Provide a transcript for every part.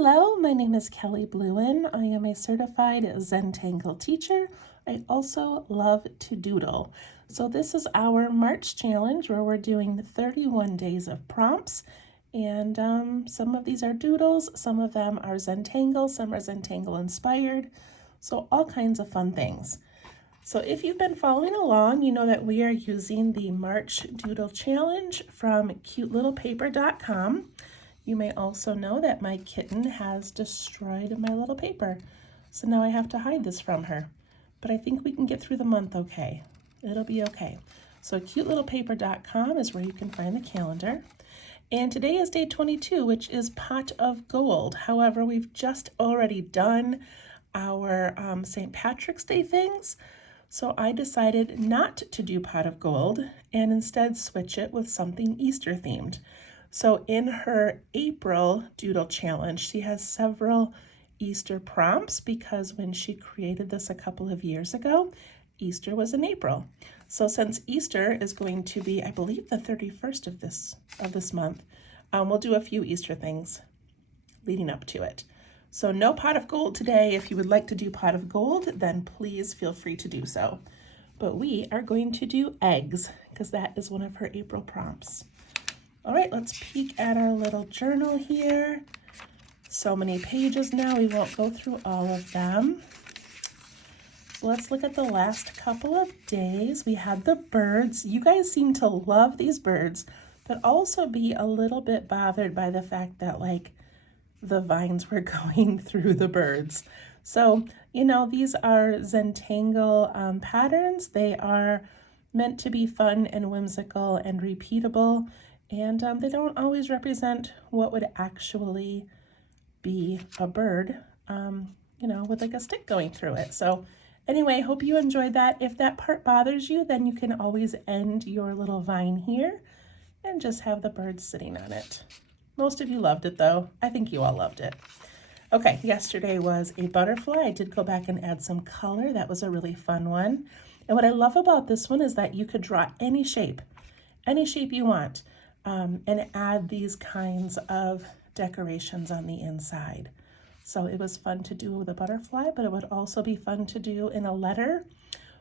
Hello, my name is Kelly Bluen. I am a certified Zentangle teacher. I also love to doodle. So this is our March challenge where we're doing 31 days of prompts. And some of these are doodles, some of them are Zentangle, some are Zentangle inspired. So all kinds of fun things. So if you've been following along, you know that we are using the March Doodle Challenge from cutelittlepaper.com. You may also know that my kitten has destroyed my little paper. So now I have to hide this from her. But I think we can get through the month okay. It'll be okay. So cutelittlepaper.com is where you can find the calendar. And today is day 22, which is Pot of Gold. However, we've just already done our St. Patrick's Day things. So I decided not to do Pot of Gold and instead switch it with something Easter themed. So in her April Doodle Challenge, she has several Easter prompts because when she created this a couple of years ago, Easter was in April. So since Easter is going to be, I believe, the 31st of this month, we'll do a few Easter things leading up to it. So no Pot of Gold today. If you would like to do Pot of Gold, then please feel free to do so. But we are going to do eggs because that is one of her April prompts. All right, let's peek at our little journal here. So many pages now, we won't go through all of them. So let's look at the last couple of days. We had the birds. You guys seem to love these birds, but also be a little bit bothered by the fact that like the vines were going through the birds. So, you know, these are Zentangle patterns. They are meant to be fun and whimsical and repeatable. And they don't always represent what would actually be a bird, you know, with like a stick going through it. So anyway, hope you enjoyed that. If that part bothers you, then you can always end your little vine here and just have the birds sitting on it. Most of you loved it though. I think you all loved it. Okay, yesterday was a butterfly. I did go back and add some color. That was a really fun one. And what I love about this one is that you could draw any shape you want. And add these kinds of decorations on the inside. So it was fun to do with a butterfly, but it would also be fun to do in a letter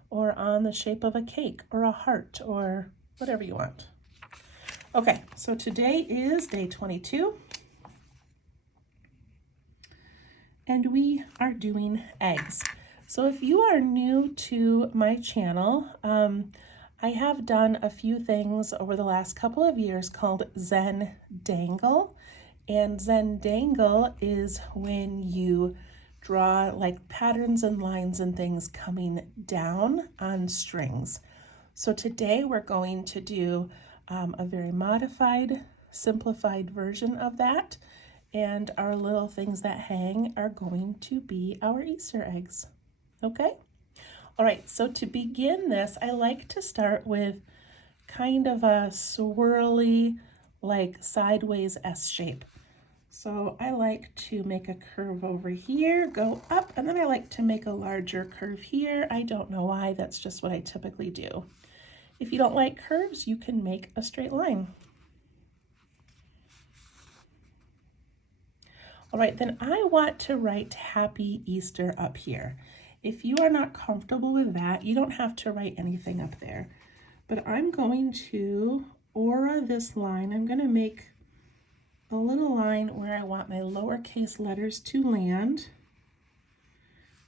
or on the shape of a cake or a heart or whatever you want. Okay, so today is day 22. And we are doing eggs. So if you are new to my channel, I have done a few things over the last couple of years called Zentangle. And Zentangle is when you draw like patterns and lines and things coming down on strings. So today we're going to do a very modified, simplified version of that. And our little things that hang are going to be our Easter eggs. Okay? All right, so to begin this, I like to start with kind of a swirly, like sideways S shape. So I like to make a curve over here, go up, and then I like to make a larger curve here. I don't know why, that's just what I typically do. If you don't like curves, you can make a straight line. All right, then I want to write Happy Easter up here. If you are not comfortable with that, you don't have to write anything up there. But I'm going to aura this line. I'm going to make a little line where I want my lowercase letters to land.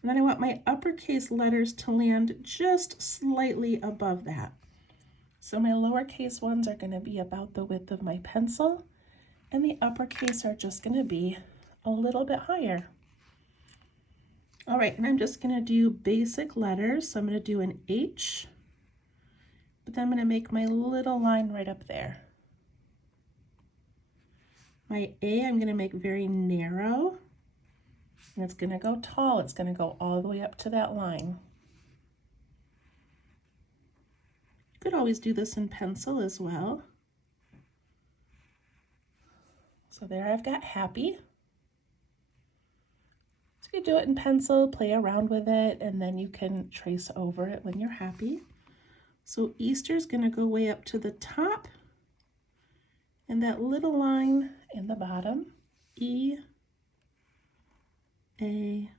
And then I want my uppercase letters to land just slightly above that. So my lowercase ones are going to be about the width of my pencil, and the uppercase are just going to be a little bit higher. All right, and I'm just going to do basic letters. So I'm going to do an H, but then I'm going to make my little line right up there. My A I'm going to make very narrow, and it's going to go tall. It's going to go all the way up to that line. You could always do this in pencil as well. So there I've got happy. So you do it in pencil, play around with it, and then you can trace over it when you're happy. So Easter's going to go way up to the top, and that little line in the bottom, E A-S-T-E-R.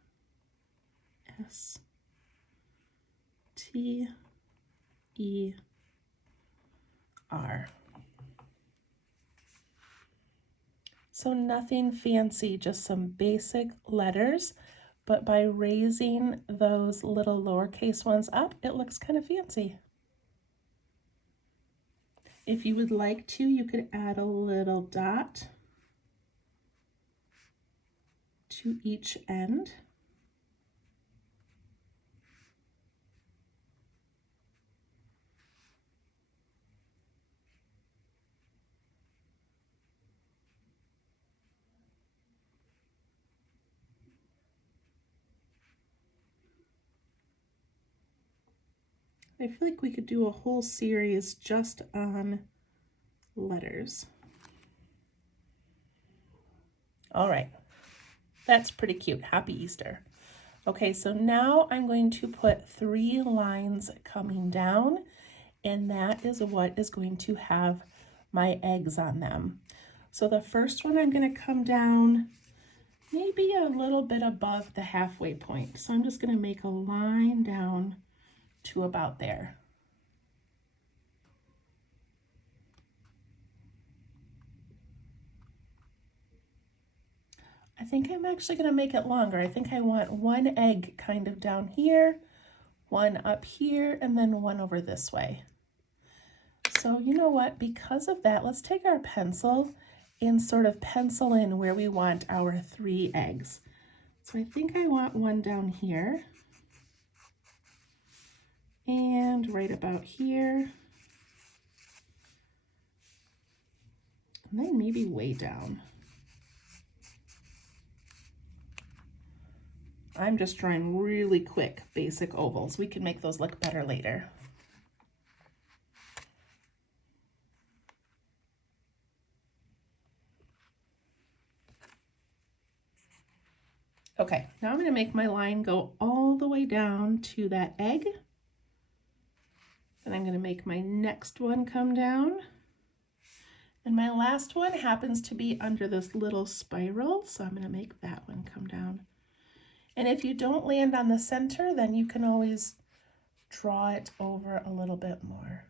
So nothing fancy, just some basic letters, but by raising those little lowercase ones up, it looks kind of fancy. If you would like to, you could add a little dot to each end. I feel like we could do a whole series just on letters. All right, that's pretty cute. Happy Easter. Okay, so now I'm going to put 3 lines coming down, and that is what is going to have my eggs on them. So the first one, I'm going to come down maybe a little bit above the halfway point. So I'm just going to make a line down to about there. I think I'm actually going to make it longer. I think I want 1 egg kind of down here, 1 up here, and then 1 over this way. So you know what, because of that, let's take our pencil and sort of pencil in where we want our 3 eggs. So I think I want 1 down here, and right about here, and then maybe way down. I'm just drawing really quick basic ovals. We can make those look better later. Okay, now I'm going to make my line go all the way down to that egg. Then I'm going to make my next one come down. And my last one happens to be under this little spiral, so I'm going to make that one come down. And if you don't land on the center, then you can always draw it over a little bit more.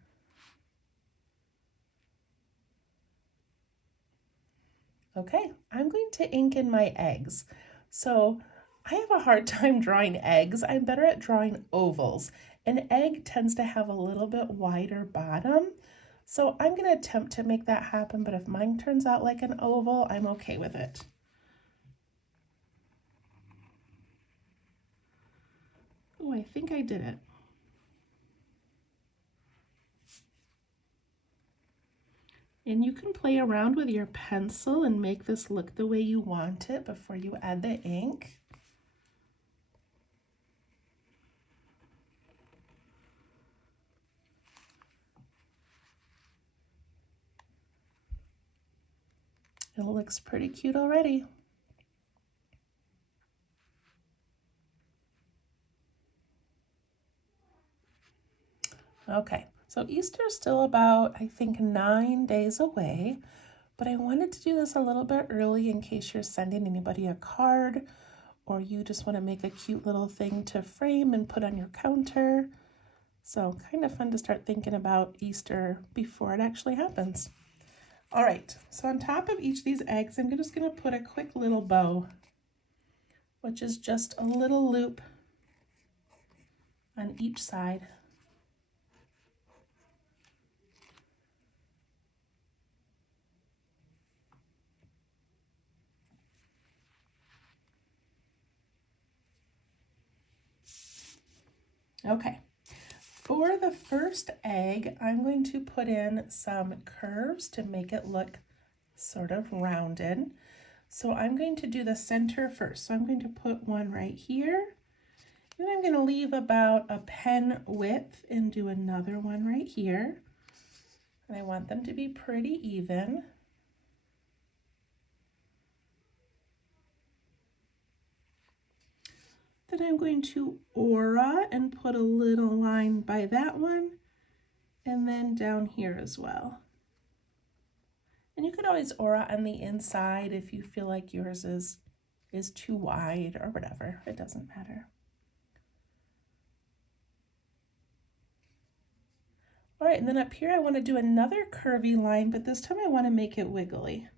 Okay, I'm going to ink in my eggs. So I have a hard time drawing eggs. I'm better at drawing ovals. An egg tends to have a little bit wider bottom. So I'm going to attempt to make that happen, but if mine turns out like an oval, I'm okay with it. Oh, I think I did it. And you can play around with your pencil and make this look the way you want it before you add the ink. It looks pretty cute already. Okay, so Easter's still about, I think, 9 days away, but I wanted to do this a little bit early in case you're sending anybody a card or you just want to make a cute little thing to frame and put on your counter. So kind of fun to start thinking about Easter before it actually happens. All right, so on top of each of these eggs, I'm just going to put a quick little bow, which is just a little loop on each side. Okay, for the first egg, I'm going to put in some curves to make it look sort of rounded. So I'm going to do the center first. So I'm going to put one right here. Then I'm going to leave about a pen width and do another one right here. And I want them to be pretty even. Then I'm going to aura and put a little line by that one and then down here as well. And you could always aura on the inside if you feel like yours is is too wide or whatever. It doesn't matter. All right, and then up here I want to do another curvy line, but this time I want to make it wiggly.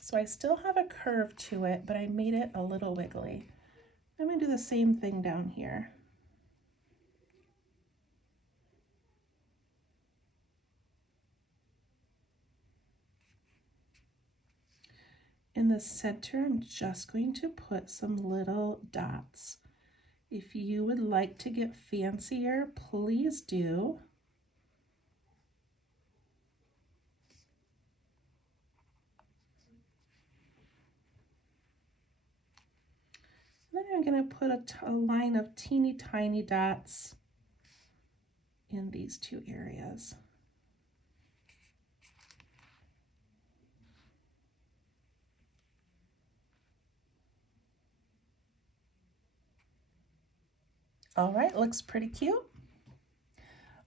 So I still have a curve to it, but I made it a little wiggly. I'm going to do the same thing down here. In the center, I'm just going to put some little dots. If you would like to get fancier, please do. Then I'm going to put a line of teeny tiny dots in these two areas. All right, looks pretty cute.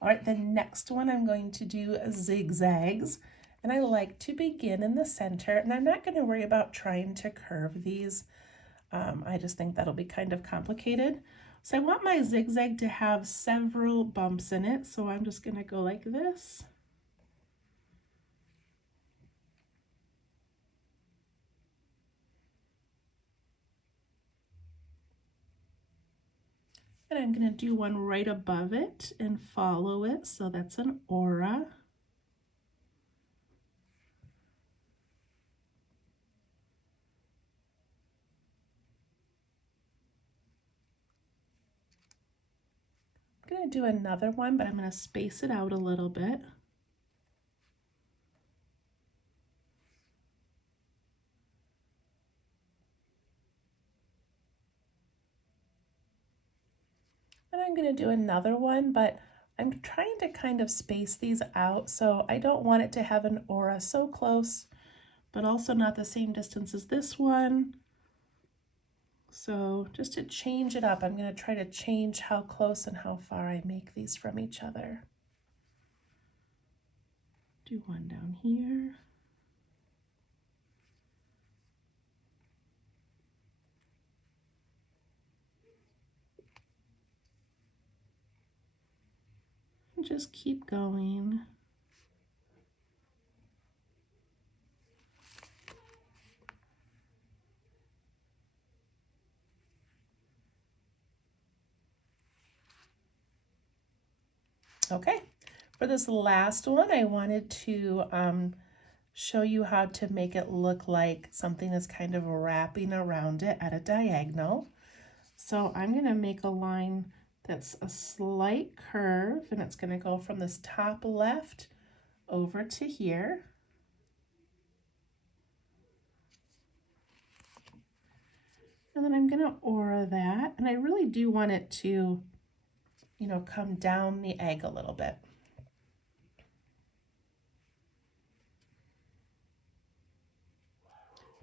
All right, the next one I'm going to do zigzags, and I like to begin in the center, and I'm not going to worry about trying to curve these. I just think that'll be kind of complicated. So I want my zigzag to have several bumps in it, so I'm just going to go like this. And I'm going to do one right above it and follow it, so that's an aura. I'm going to do another one, but I'm going to space it out a little bit. And I'm going to do another one, but I'm trying to kind of space these out, so I don't want it to have an aura so close, but also not the same distance as this one. So just to change it up, I'm going to try to change how close and how far I make these from each other. Do one down here. And just keep going. Okay, for this last one, I wanted to show you how to make it look like something is kind of wrapping around it at a diagonal. So I'm going to make a line that's a slight curve, and it's going to go from this top left over to here. And then I'm going to aura that, and I really do want it to, you know, come down the egg a little bit.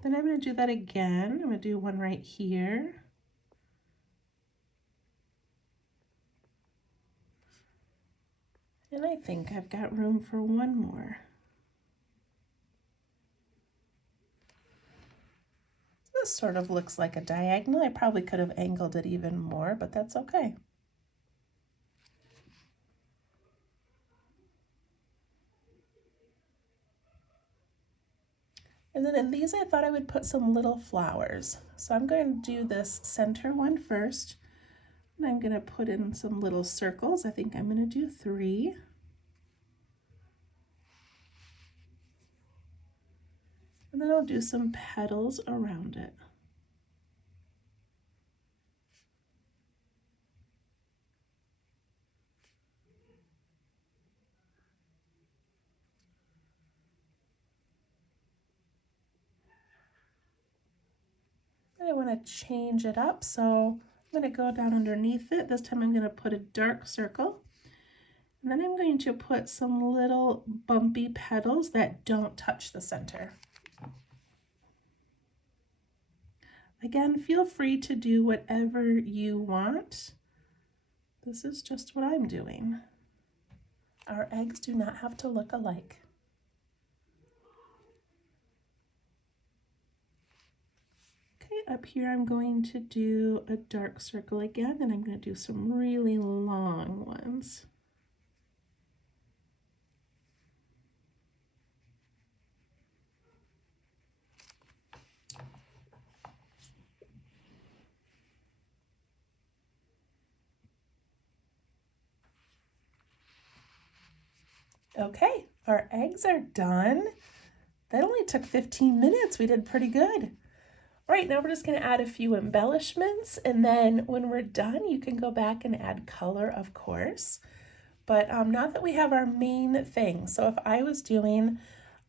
Then I'm going to do that again. I'm going to do one right here. And I think I've got room for one more. This sort of looks like a diagonal. I probably could have angled it even more, but that's okay. And then in these, I thought I would put some little flowers. So I'm going to do this center one first. And I'm going to put in some little circles. I think I'm going to do 3. And then I'll do some petals around it. And I want to change it up, so I'm going to go down underneath it. This time I'm going to put a dark circle. And then I'm going to put some little bumpy petals that don't touch the center. Again, feel free to do whatever you want. This is just what I'm doing. Our eggs do not have to look alike. up here I'm going to do a dark circle again, and I'm going to do some really long ones. Okay, our eggs are done. That only took 15 minutes. We did pretty good. All right, now we're just going to add a few embellishments, and then when we're done, you can go back and add color, of course. But now that we have our main thing, so if I was doing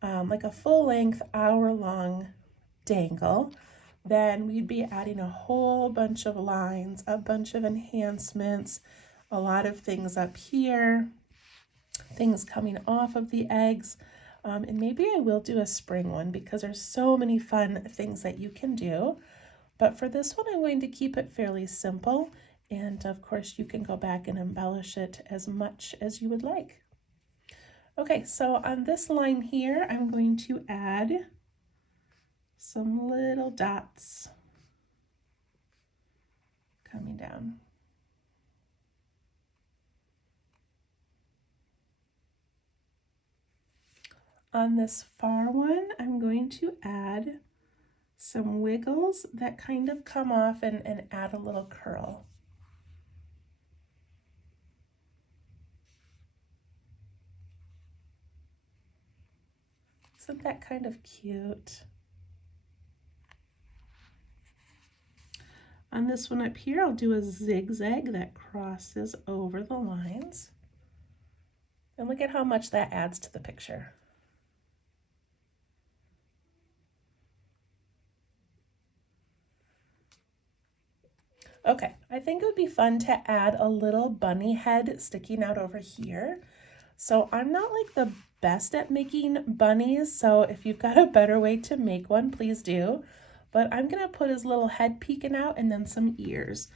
like a full-length hour-long dangle, then we'd be adding a whole bunch of lines, a bunch of enhancements, a lot of things up here, things coming off of the eggs. And maybe I will do a spring one because there's so many fun things that you can do. But for this one, I'm going to keep it fairly simple. And of course, you can go back and embellish it as much as you would like. Okay, so on this line here, I'm going to add some little dots coming down. On this far one, I'm going to add some wiggles that kind of come off and add a little curl. Isn't that kind of cute? On this one up here, I'll do a zigzag that crosses over the lines. And look at how much that adds to the picture. Okay, I think it would be fun to add a little bunny head sticking out over here. So I'm not like the best at making bunnies, so if you've got a better way to make one, please do. But I'm gonna put his little head peeking out and then some ears.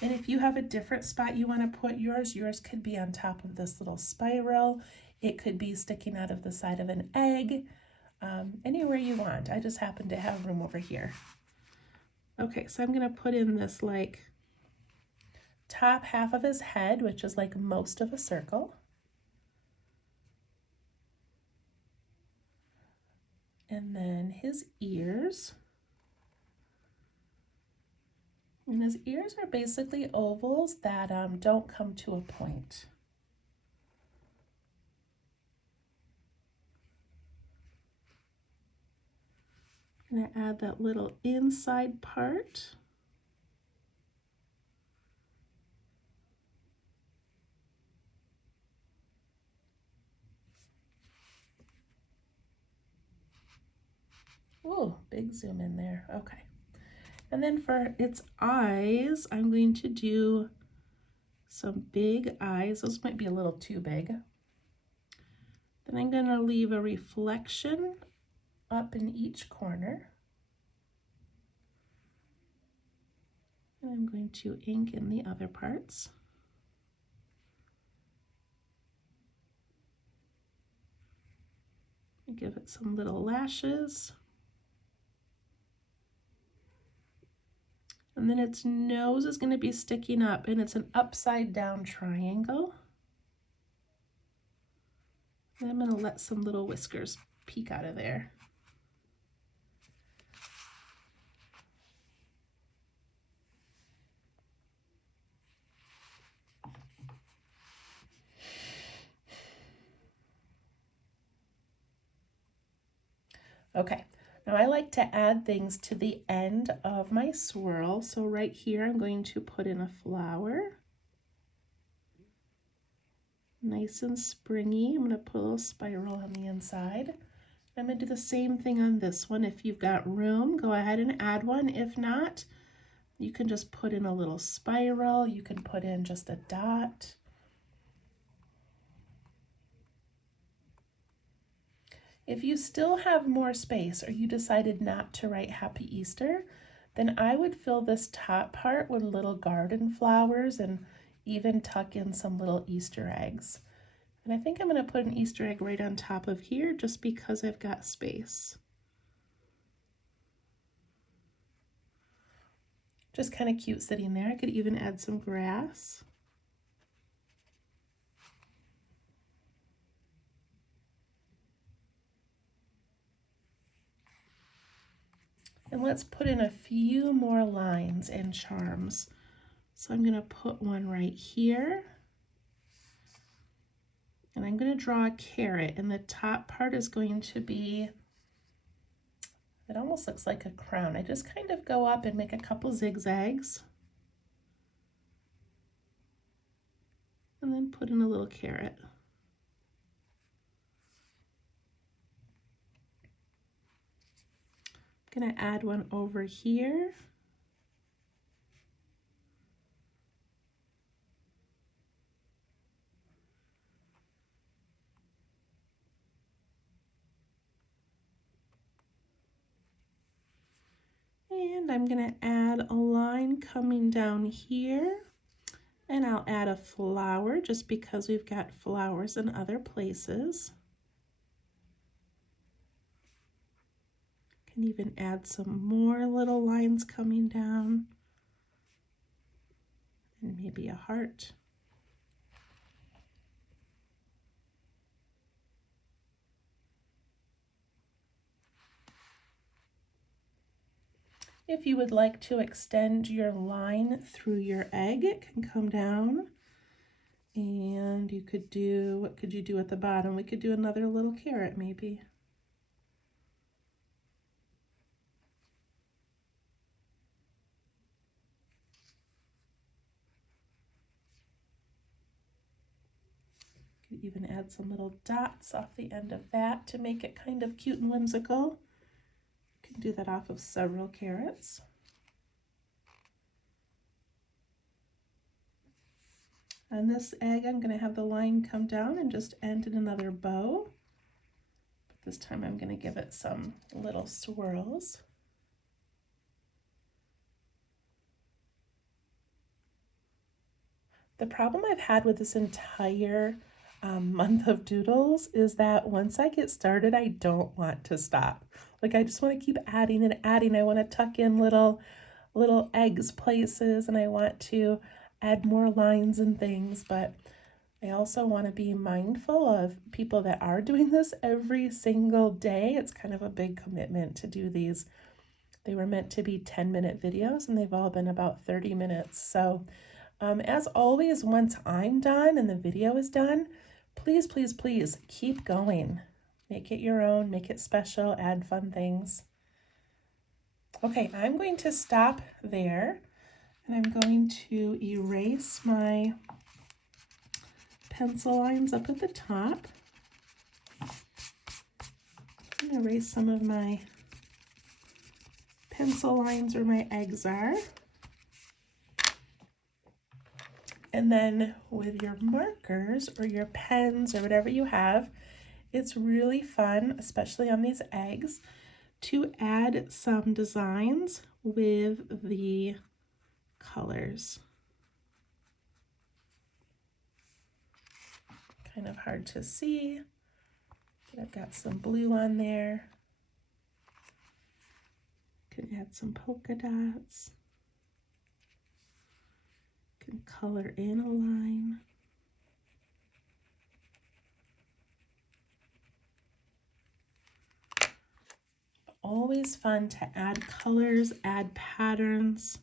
And if you have a different spot you wanna put yours could be on top of this little spiral. It could be sticking out of the side of an egg, anywhere you want. I just happen to have room over here. Okay, so I'm gonna put in this like top half of his head, which is like most of a circle. And then his ears. And his ears are basically ovals that don't come to a point. I'm going to add that little inside part. Oh, big zoom in there. Okay. And then for its eyes, I'm going to do some big eyes. Those might be a little too big. Then I'm going to leave a reflection up in each corner. And I'm going to ink in the other parts. Give it some little lashes. And then its nose is going to be sticking up, and it's an upside down triangle. And I'm going to let some little whiskers peek out of there. Okay, now I like to add things to the end of my swirl. So right here, I'm going to put in a flower. Nice and springy. I'm going to put a little spiral on the inside. I'm going to do the same thing on this one. If you've got room, go ahead and add one. If not, you can just put in a little spiral. You can put in just a dot. If you still have more space or you decided not to write Happy Easter, then I would fill this top part with little garden flowers and even tuck in some little Easter eggs. And I think I'm going to put an Easter egg right on top of here just because I've got space. Just kind of cute sitting there. I could even add some grass. And let's put in a few more lines and charms. So I'm going to put one right here. And I'm going to draw a carrot, and the top part is going to be, it almost looks like a crown. I just kind of go up and make a couple zigzags. And then put in a little carrot. I'm going to add one over here. And I'm going to add a line coming down here, and I'll add a flower just because we've got flowers in other places. Can even add some more little lines coming down, and maybe a heart. If you would like to extend your line through your egg, it can come down. And you could do, what could you do at the bottom? We could do another little carrot maybe. Could even add some little dots off the end of that to make it kind of cute and whimsical. You can do that off of several carrots. On this egg, I'm going to have the line come down and just end in another bow. But this time I'm going to give it some little swirls. The problem I've had with this entire month of doodles is that once I get started, I don't want to stop. Like, I just want to keep adding and adding. I want to tuck in little eggs places, and I want to add more lines and things, but I also want to be mindful of people that are doing this every single day. It's kind of a big commitment to do these. They were meant to be 10-minute videos, and they've all been about 30 minutes. So as always, once I'm done and the video is done, please, please, please keep going. Make it your own, make it special, add fun things. Okay, I'm going to stop there, and I'm going to erase my pencil lines up at the top. I'm going to erase some of my pencil lines where my eggs are. And then with your markers or your pens or whatever you have, it's really fun, especially on these eggs, to add some designs with the colors. Kind of hard to see, but I've got some blue on there. Can add some polka dots. Can color in a line. Always fun to add colors, add patterns.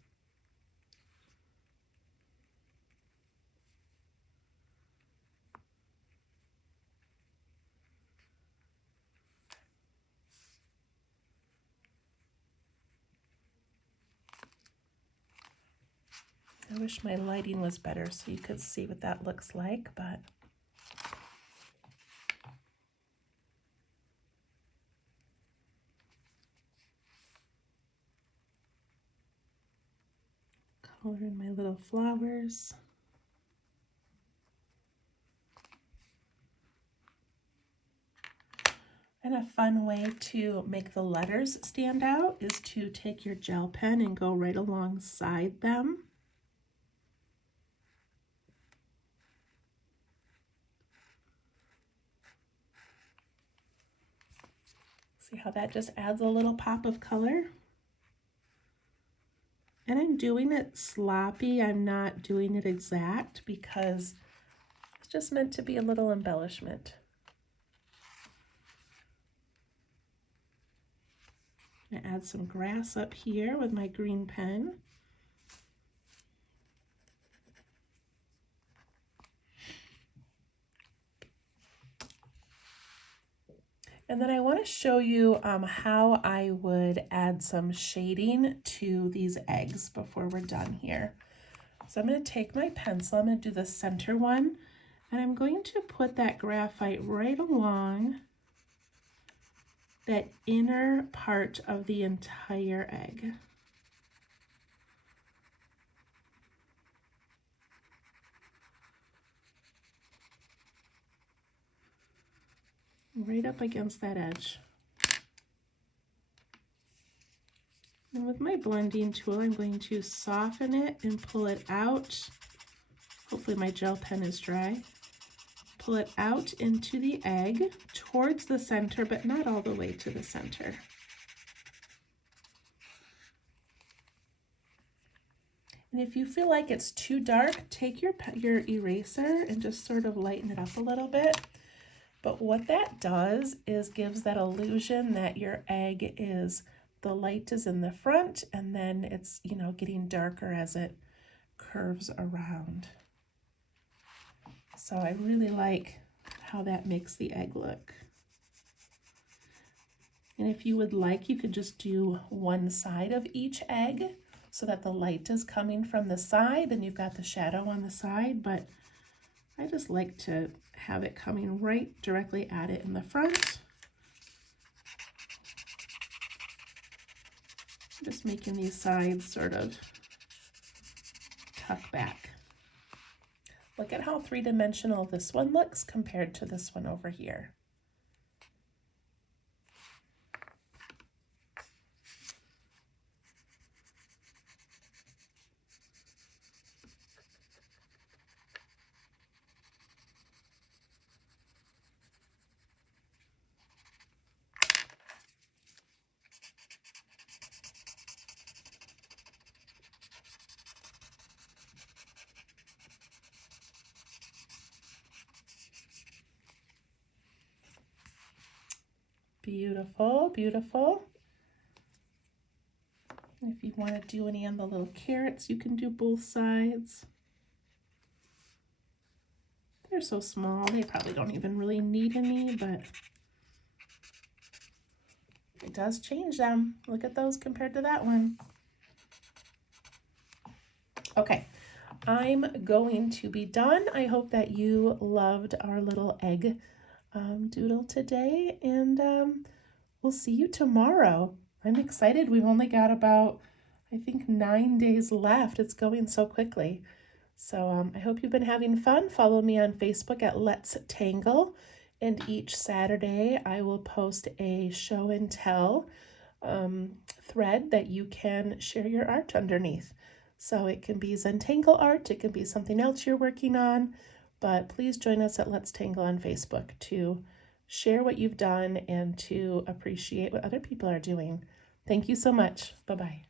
I wish my lighting was better so you could see what that looks like, but color in my little flowers. And a fun way to make the letters stand out is to take your gel pen and go right alongside them. See how that just adds a little pop of color? And I'm doing it sloppy. I'm not doing it exact because it's just meant to be a little embellishment. I'm gonna add some grass up here with my green pen. And then I want to show you how I would add some shading to these eggs before we're done here. So I'm going to take my pencil, I'm going to do the center one, and I'm going to put that graphite right along that inner part of the entire egg. Right up against that edge. And with my blending tool, I'm going to soften it and pull it out. Hopefully my gel pen is dry. Pull it out into the egg towards the center, but not all the way to the center. And if you feel like it's too dark, take your eraser and just sort of lighten it up a little bit. But what that does is gives that illusion that your egg is, the light is in the front and then it's, you know, getting darker as it curves around. So I really like how that makes the egg look. And if you would like, you could just do one side of each egg so that the light is coming from the side and you've got the shadow on the side, but I just like to have it coming right directly at it in the front. Just making these sides sort of tuck back. Look at how three-dimensional this one looks compared to this one over here. Beautiful, beautiful. If you want to do any on the little carrots, you can do both sides. They're so small, they probably don't even really need any, but it does change them. Look at those compared to that one. Okay, I'm going to be done. I hope that you loved our little egg doodle today, and we'll see you tomorrow. I'm excited. We've only got about, I think, 9 days left. It's going so quickly. So I hope you've been having fun. Follow me on Facebook at Let's Tangle, and each Saturday I will post a show and tell thread that you can share your art underneath. So it can be Zentangle art, it can be something else you're working on, but please join us at Let's Tangle on Facebook to share what you've done and to appreciate what other people are doing. Thank you so much. Bye-bye.